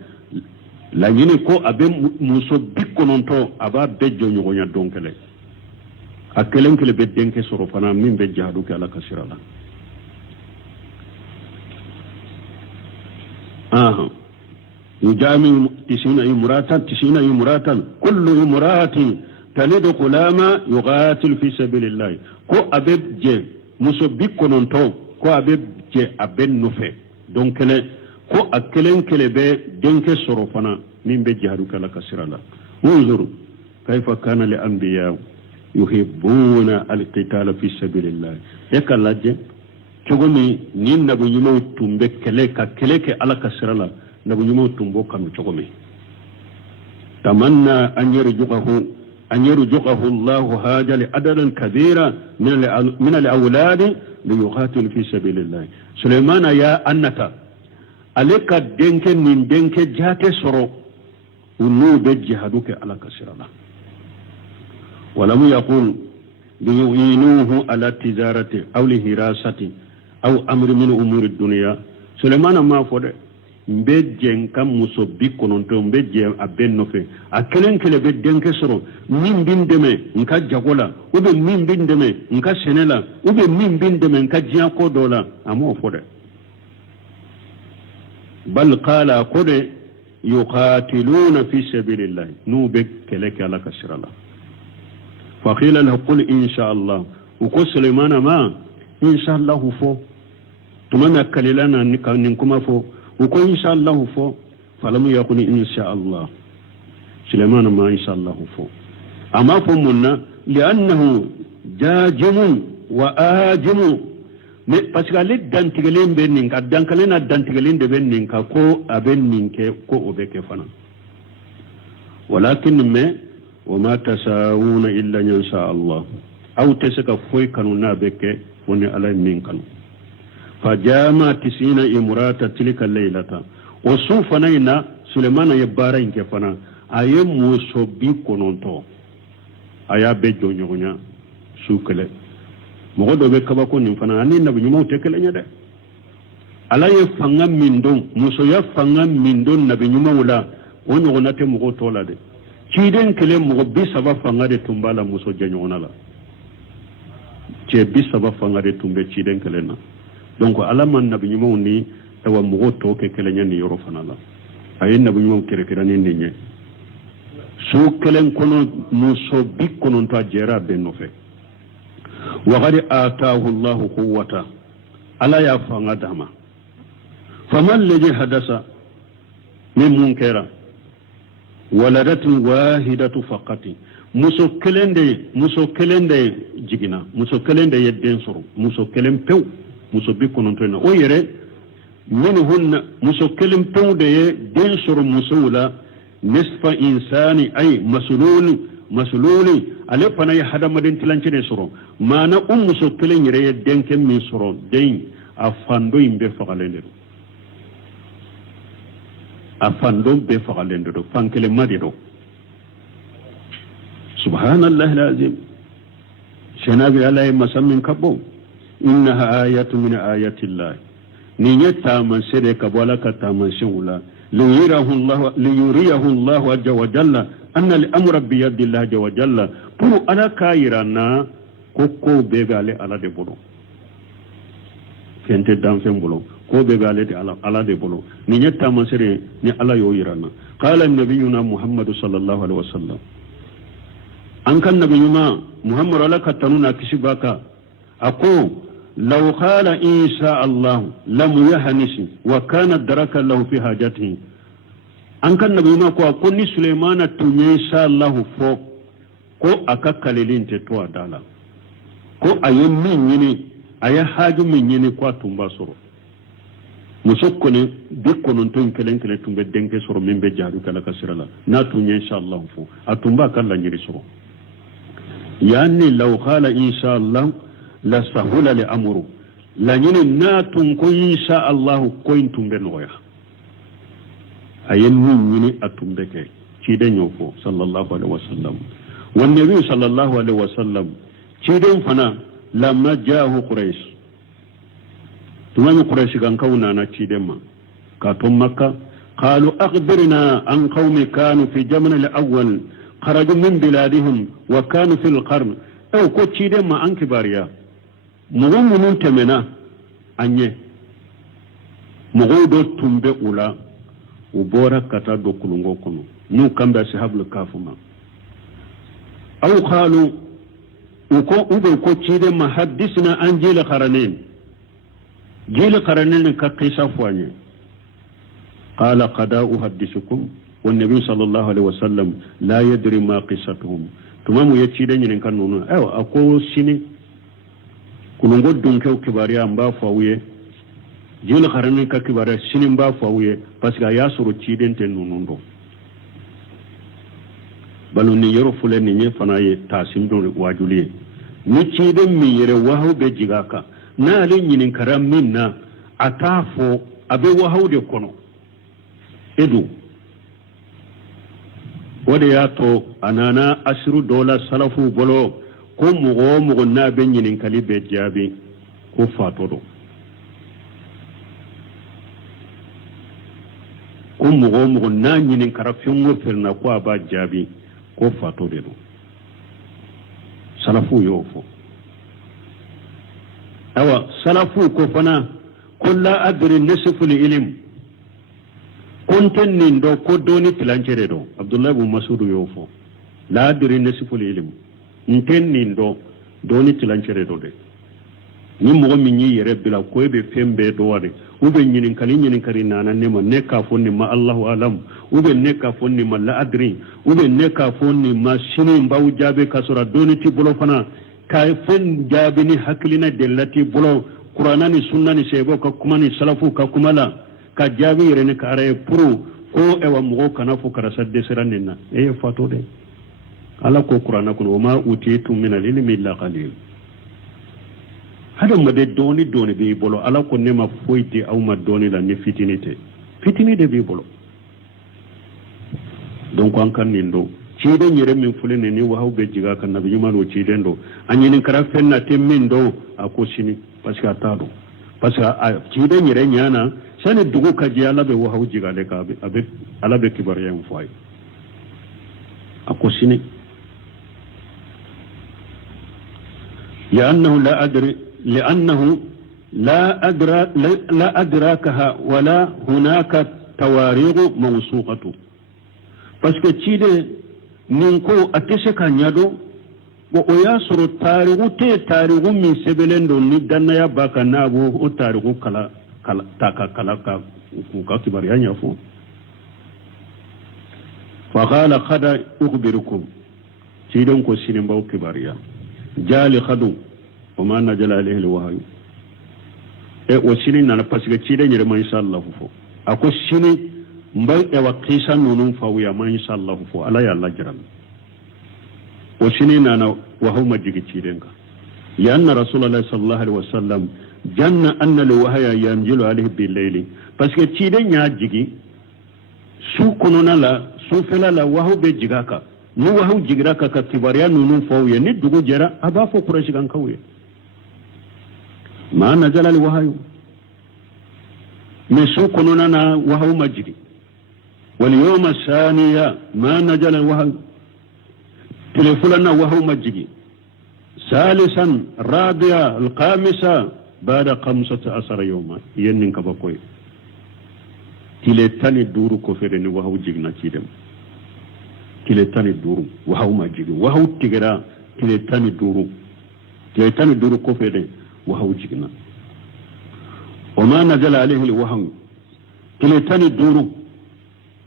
lanyine ko abe muso bikononto aba be jonyonya donkele akelen kele be denke sorofana nimbeje haruke la kasirala يجامع 90 امرأة كل امرأة talidu gulama yuqatil fi sabilillah ko abe je muso bi kononto ko abe je abe nufe donc kele ko akelen kele be denke soro fana min be jihadu kala kasirala unzur kayfa kana li anbiya yuhibbuna alqitala fi sabilillah yakalaje cogomi ni nabu nyumo tumbe kele ka kele ke ala kasirala nabu nyumo tumbo kanu cogomi tamanna an yarjuqahu Allah haja li adadan kabira min al-awlad li yuqatil fi sabilillah Sulaimana ya annata alika denke nin denke jate soro unu be jihaduke ala kasirala ولم يقول ليعينوه على التجارة أو لهراسة أو أمر من أمور الدنيا سليمان ما فود مبجن كم مصبي كنونتو مبجن أبن نفي أكلن كله بدن كسرو مين بين دمه إنك جاكولا وب مين بين دمه إنك سنلا وب مين بين دمه إنك جاكو دولا أمو فود بل قال قد يقاتلون في سبيل الله نوبك كلك على كسر الله فقيل له قل إن شاء الله وقل سليمان ما إن شاء الله فو تمام كلنا نكما فو وقل إن شاء الله فو فلم يقل إن شاء الله سليمان ما إن شاء الله فو أما فمنا لأنه جاجم وآجم parce que ale dantigelen be nin ka dankalena dantigelen de be nin ka ko abe nin ke ko obe ke fana walakin me وما تساوون إلا إن شاء الله أو تسك فوي كانوا نابك وني على من كانوا فجامع 90 امرأة تلك الليلة وصوفنا سليمان يبارين كفنا أيام موسوبي كونونتو أيا بيجو نيونا سوكله مغدو بكباكو نفنا أني نبي نمو تكلني ده ala ye fanga min don muso ya fanga min don nabi nyuma wala woni wonate mugo tola de ciden kele mugo bi saba fanga de tumbala muso janyona la ce bi saba fanga de tumbe ciden kele na donc ala man nabi nyuma woni tawa mugo to ke kele nyani yoro fana la ayen nabi nyuma kere kere ni nye su kelen kono muso bi kono to jera benno fe wa qad ataahu allah quwwata ala ya fanga dama فما الذي حدث من منكرا ولدت واحدة فقط مسوكلين دي جيجنا مسوكلين دي يدين سرو مسوكلين بيو مسوبيكون انترنا ويري منهن مسوكلين بيو دي يدين سرو مسولا نصف إنساني أي مسلول على فنا يحدى مدين تلانشي سرو ما نا مسوكلين يري يدين كم من سرو دين أفاندو يمبي فقالين afandon be fagalendo do fankele madido subhanallah alazim shanabi alay masamin kabo innaha ayatun min ayati allah ni yata man sede kabola kata man shula liyuriyahu allah azza wa jalla anna al-amra bi yadi allah azza wa jalla pour ala kairana kokko bebe ale ala de bodo kente danfen bolo ko be galete ala de bolo ni nyetta masere ni ala yo yirana qala nabiyuna muhammad sallallahu alaihi wasallam an kan nabiyuma muhammad ala katanuna kishibaka ako law qala insha allah lam yahnisi wa kana daraka lahu fi hajatihi an kan nabiyuma ko ni sulaimana tunye insha allah fo ko akakalelin te to adala ko ayemi nyini aya haju min nyini kwa tumba soro musokone bikonon ton kelen tumbe denke soro mimbe jaru kala kasirala na tunye inshallah fu atumba kala nyiri soro yani law qala inshallah la sahula li amru la nyini na tun ko inshallah ko intumbe noya ayen nyini atumbe ke cide nyofo sallallahu alaihi wasallam wan nabi sallallahu alaihi wasallam cide fana lamma jaahu quraish tumani quraish kan kauna na cidemma ka to makka qalu akhbirna an qaumi kanu fi jamn al-awwal kharaju min biladihim wa kanu fi al-qarn aw ko cidemma an kibariya mugumunun temena anye mugodo tumbe ula ubora kata do kulungo kono nu kamba sahabul kafuma أو قالوا وكو تشيد ما حدثنا عن جيل قرنين جيل قرنين كقصة فواني قال قد أحدثكم والنبي صلى الله عليه وسلم لا يدري ما قصتهم تمام يتشيدين ينكنون أكو سيني كنونغو دونكو كباريا مبا فاوية جيل قرنين كباريا سيني مبا فاوية باسكا ياسرو تشيدين تنونون balu ni yoro fule ni nye fana ye tasim don wajuliye ni cide mi yere wahaw be jigaka na ale nyinin karam minna atafo abe wahaw de kono edu wode ya to anana asru dola salafu bolo ko mugo na be nyinin kali be jabi ko fatodo ko mugo na nyinin karafin wo ferna ko aba jabi ko fato de do salafu yo fo awa salafu ko fana kulla adri nisfu ilm konten nin do ko doni tilancere do abdullah ibn mas'ud yo fo la adri nisfu ilm nten nin do doni tilancere do de ni mo mi ni yere bila ko be fembe do wade ube nyinin kali nana nema neka fonni ma Allahu alam ube neka fonni ma la adri ube neka fonni ma shini mbaw jabe kasura doniti bulo fana kay fen jabe ni haklina delati bulo qur'anani sunnani sebo ka kumani salafu ka kumala ka jabe yere ka are puru ko ewa mugo kana fu kara sadde siranina fato de ala ko qur'ana ko ma utitu min al-ilmi illa qalil hada made doni be bolo ala ko nema foyti aw ma doni la ni fitinité be bolo donc an kan nindo cide nyere min fulene ni wa hawbe jiga kan nabi yumano cide ndo anyini kara fenna temmin do akosini parce que atado parce que cide nyere nyana sane dugu kaji ala be wa hawjiga le ka abe ala be kibariya mfai akosini لأنه لا أدراكها ولا هناك تواريغ موثوقة باسكو تشيدي نينكو أتشكا نيادو وياسر تاريغ من سبلين دون ندنا يباكا نابو تاريغ كلا كباريان يفو فقال قد أخبركم تشيدون كو سينباو كباريان جالي خدو وما نجل عليه الوحي وسيني نانا باسكو تشيدي نيرما إن شاء الله فو أكو سيني مباي اوا قيسا نونون فاويا ما إن شاء الله فو ألا يالله جرم وسيني نانا وهو مجيكي تشيدينك لأن رسول الله صلى الله عليه وسلم جن أن الوحي ينزل عليه بالليل باسكو تشيدي نياجيكي سو كنونا لا سو فلا لا وهو بجيغاكا ni wahaw jigira ka kibariya nunu fawye ni dugu jera aba fo quraish kan kawye ma nazala al wahyu mesu kununa na wahaw majidi wal yawm thaniya ma nazala al wahyu telefulana wahaw majidi salisan rabi'a al khamisa ba'da 15 yawma yennin ka bakoy tile tani duru ko fere ni wahaw jigna ci dem kile tani duru wahaw majigi wahaw tigera kile tani duru ko fede wahaw jigna wama nazala alayhi alwahyu kile tani duru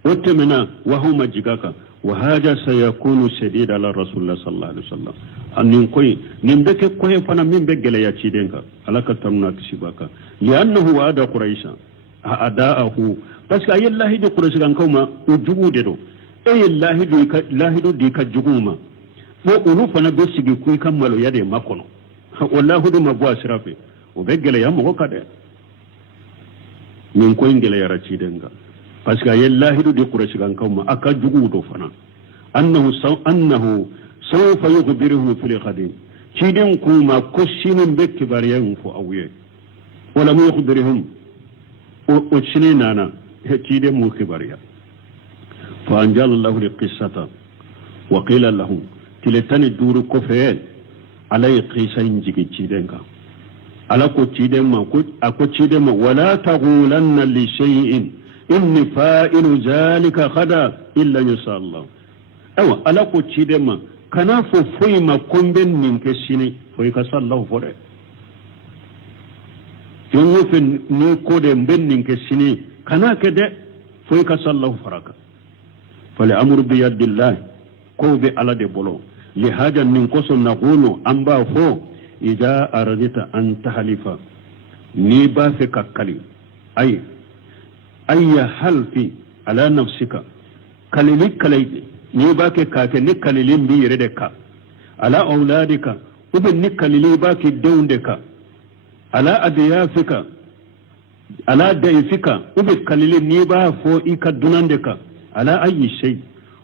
otemena wahaw majigaka wa hada sayakunu shadida ala rasulullah sallallahu alaihi wasallam anin koy nimbeke koy fana mimbe gele ya cidenka alaka tamna kisibaka li'annahu wa'ada quraisha a'da'ahu paska ayallahi de quraish kan kauma ujubu dedo lahidu di ka juguma fo ulu fana be sigi kuy kammalo yade makono wallahu du mabwa sirafe o be gele ya mo kade min koy ngele yara ci denga parce que lahidu di quraish kan kawma aka jugu do fana annahu sawfa yukhbiruhu fil qadim ci den kuma ko sinin be kibariyan fo awye wala mu yukhbiruhum o sinina ci den mu kibariya فأنجل الله القصة وقيل له تلتني دور كفيل علي قيسا ينجي تشيدنك على كو تشيدن أكو تشيدن ولا تقولن لشيء إني فائل ذلك غدا إلا يشاء الله أو على كو تشيدن kana fo foyi ma komben nin ke sini foyi ka sallahu fode jongo fe ni ko de ben nin ke sini kana ke de foyi ka sallahu faraka fali amru bi yadillah ko be ala de bolo li haja nin ko so naqulu amba fo ida aradita an tahlifa ni ba fe kakkali ay halfi ala nafsika kalili kalai ni ba ke kake ni kalilin bi yere de ka ala auladika ubin ni kalili ba ke daunde ka ala adiyafika ala daifika ubin kalilin ni ba fo ika dunande ka ala ayi shay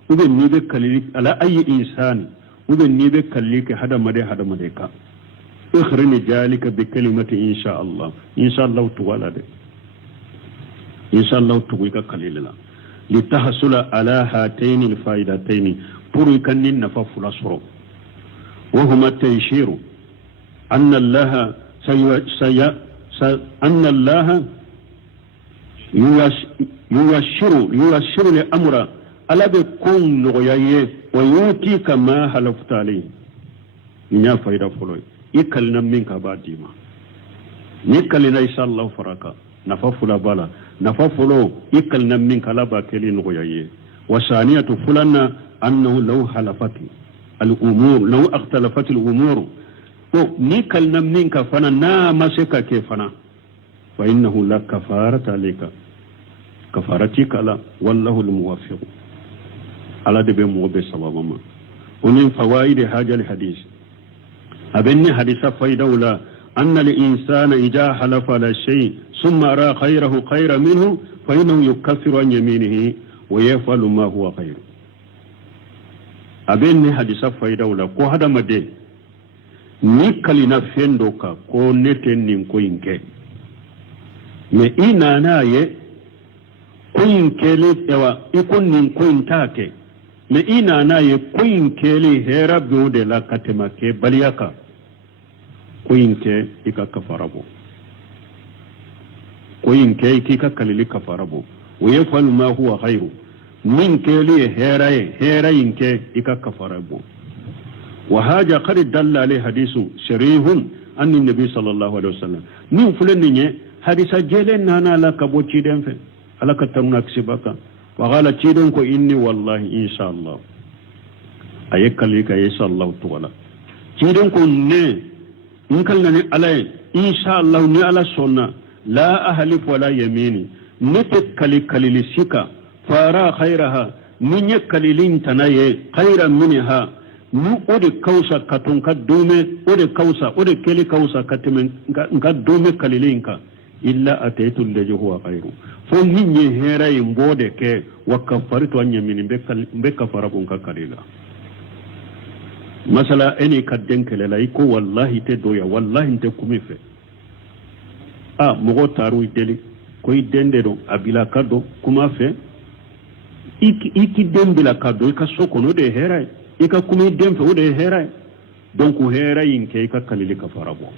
ubin ni be kalili ala ayi insani ubin ni be kalli ke hada made ka ikhrini jalika bi kalimati insha Allah tuwala de insha Allah tuwika kalilila لتحصل على هاتين الفائدتين بركن نفف الأسر وهما التيشير أن الله ييسر الأمر ألا بكون نغيايه ويؤتيك ما حلفت عليه نيا فايدة فلوي يكلنا منك بعدما نكلنا إن شاء الله فرقا نفف الأبالا نففلو يكلنا من كلابا كلين غيايه وثانية فلنا أنه لو حلفت الأمور لو اختلفت الأمور نكلنا منك فنا نامسك كيفنا فإنه لا كفارة عليك كفارتك لا والله الموفق على دبي موبي سببما ومن فوائد هذا الحديث أبني حديث فايدة ولا أن الإنسان إذا حلف على شيء ثم أرى خيره خيرا منه فإنه يكفر عن يمينه ويفعل ما هو خير أبني حديث فايدة ولا كو هذا مدي نكالنا فيندوكا كو نتن نمكو إنكي me ina naye kuin kele ewa ikon nin kuin take me ina naye kuin kele hera biode la katema ke baliyaka kuin ke ika kafarabo kuin ke ikika kalili kafarabo ويفعل ما هو خير من كلي هيرا ينكي إكا كفرابو وهذا قد دل عليه حديث شريف أن النبي صلى الله عليه وسلم من فلنية حديث جيلين نانا لك أبو تشيدين في ألك تمنك سبكا وقال تشيدين كو إني والله إن شاء الله أيك لك إن شاء الله تعالى تشيدين كو ني نكالني علي إن شاء الله ني على سنة لا أهلف ولا يميني نتك كالي سيكا فارا خيرها من يكالي تنايه خيرا منها nu ode kausa katun ka dome ode kausa ode keli kausa katimen ka dome kalilinka illa ataitu alladhi huwa khairu fo hinye hera imbode ke wakafaritu anya min be kafara kun ka kalila masala eni kadden kelela iko wallahi te doya wallahi te kumife mogo taru ideli ko idende do abila kado kuma fe iki dembila kado ka sokono de hera ika kuma den fa wude hera donc hera yinke ika kalili kafarabo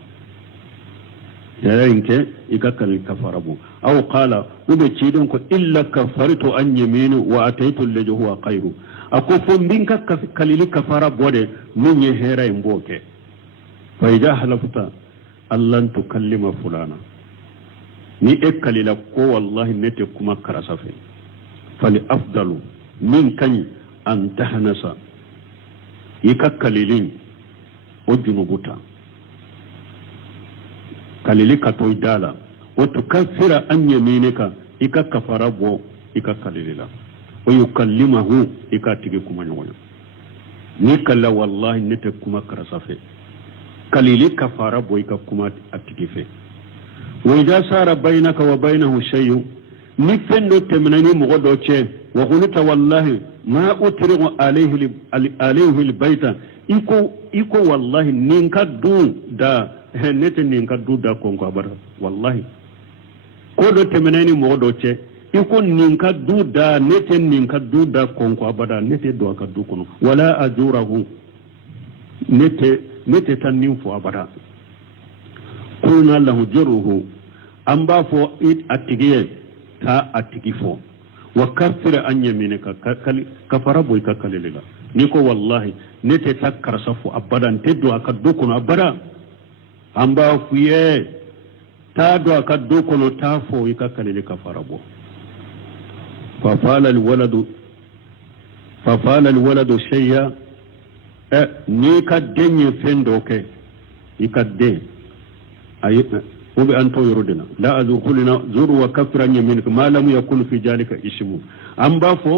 hera yinke ika kalili kafarabo aw qala ube cidon ko illa kafartu an yaminu wa ataitu alladhi huwa khairu ako fombinka kalili kafarabo de munye hera imboke fa idha halafta allan tukallima fulana ni ekalila ko wallahi nete kuma karasafe fali afdalu min kan an tahnasa ika kalilin o junubuta kalili katoy dala o tukaffira an yaminika ika kafara bo ika kalilila o yukallimahu ika tigi kuma nyoya ni kala wallahi nete kuma karasafe kalili kafara bo ika kuma atigife wa idha sara bainaka wa bainahu shay'un ni fendo temnani mugodo che wa qulta wallahi ما أترغ عليه البيت إكو والله ننكدو دا نت ننكدو دا كونكو أبدا والله كودو تمنيني مودو تشي إكو ننكدو دا نت ننكدو دا كونكو أبدا نت دو أكدو كونو ولا أجوره نت تنينفو أبدا قلنا له جره أمبا فو إت أتجيه تا أتجيفو وكفر أن يمينك كفر بويك كاليلا نيكو والله نتي تكر صفو أبدا تدو أكدوكنا أبدا أمبا فيه تادو أكدوكنا تافو ويكا كاليلا كفر بو ففعل الولد شيئا نيكا دنيا فندوكي يكا دين أي وبأنتو يردنا لا أذكرنا زور وكفر أن يمينك ما لم يكن في ذلك اسمه أمبا فو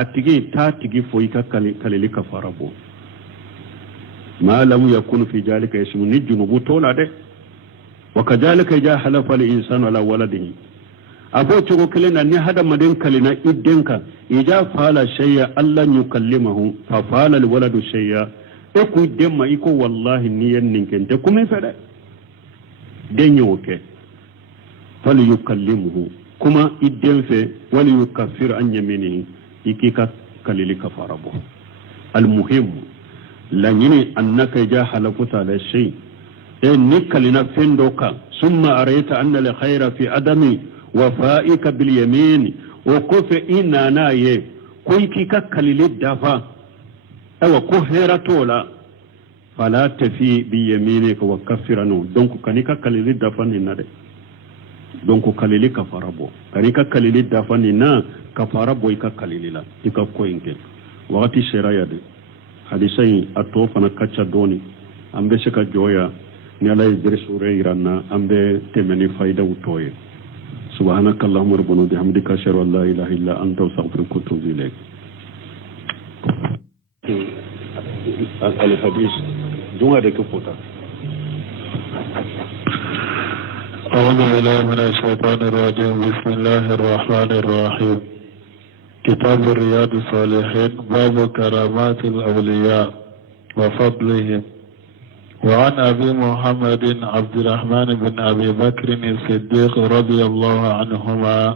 أتجي تاتجي فويكا كاليلا كفر بو ما لم يكن في ذلك اسمه نجم بطولة ده وكذلك جاء حلف الإنسان على ولده أبو تقول كلنا أن هذا مدين كلنا إدنك إذا فعل شيئا ألا يكلمه ففعل الولد شيئا إكو دم إكو والله نيا نكن تكو من فدا دنيوك فليكلمه كما إدن في وليكفر عن يمينه إكيكا كليل كفاربه المهم لنيني أنك جاء حلفت على الشيء إنك لنفندك ثم أريت أن الخير في أدمي وفائك باليمين وكف إنا نايه كويكي كاليل الدفا أو كهيرتولا فلا تفي بيمينك وكفرنو دونك كانيكا كاليل الدفا نينا دونك كاليل كفاربو كانيكا كاليل الدفا نينا كفاربو إيكا كاليل لا إيكا كوينكي وغتي شرايا دي حديثي أطوفنا كاتشا دوني أمبسكا جويا نيالا يدرس وريرانا أمبي تمني فايدة وطوي سبحانك اللهم ربنا بحمدك أشهد أن لا إله إلا أنت أستغفرك وأتوب إليك. الحديث دون هذا كفوتا. أعوذ بالله من الشيطان الرجيم بسم الله الرحمن الرحيم. كتاب رياض الصالحين باب كرامات الأولياء وفضلهم. وعن أبي محمد عبد الرحمن بن أبي بكر الصديق رضي الله عنهما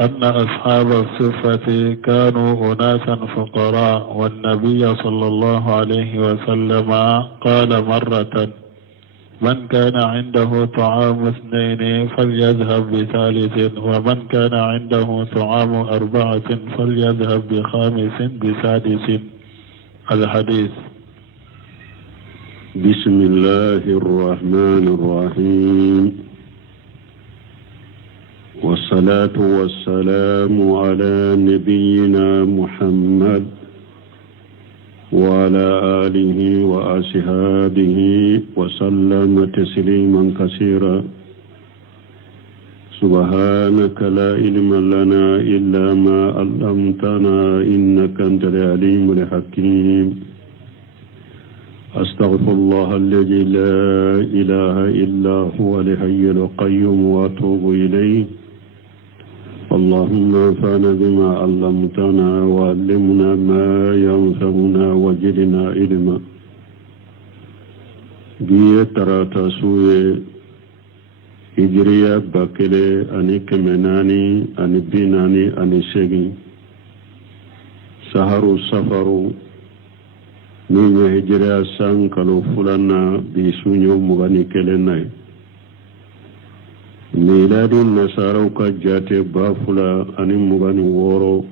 أن أصحاب الصفة كانوا أناسا فقراء والنبي صلى الله عليه وسلم قال مرة من كان عنده طعام 2 فليذهب ب3 ومن كان عنده طعام 4 فليذهب ب5 ب6 الحديث. بسم الله الرحمن الرحيم والصلاة والسلام على نبينا محمد وعلى آله وأصحابه وسلم تسليما كثيرا سبحانك لا علم لنا إلا ما علمتنا إنك أنت العليم الحكيم أستغفر الله الذي لا إله إلا هو الحي القيوم وأتوب إليه. اللهم انفعنا بما علمتنا وعلمنا ما ينفعنا وزدنا علما. بيه تراتا سوء هجرية باكلي أني كمناني أني بيناني أني سيغي سهر السفر min hijira san kalo fulana bi sunyo mugani kelenai miladi nasarau ka jate ba fula ani mugani woro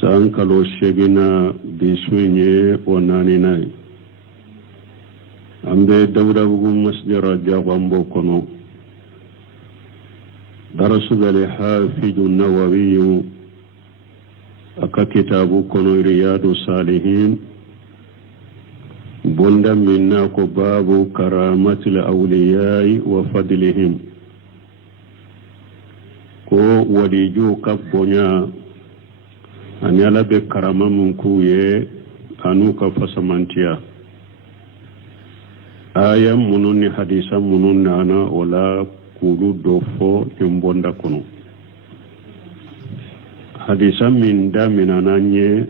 san kalo shegina bi sunye onani nai ambe dawda bugu masjara jawambo kono darasu gali hafidu nawawiyu aka kitabu kono riyadu salihin bonda minna ko babu karamatil awliyai wa fadlihim ko wadiju kabbonya anyala be karama mun kuye anu ka fasamantiya aya munun ni hadisa munun nana wala kudu dofo bonda kono hadisa min da minananye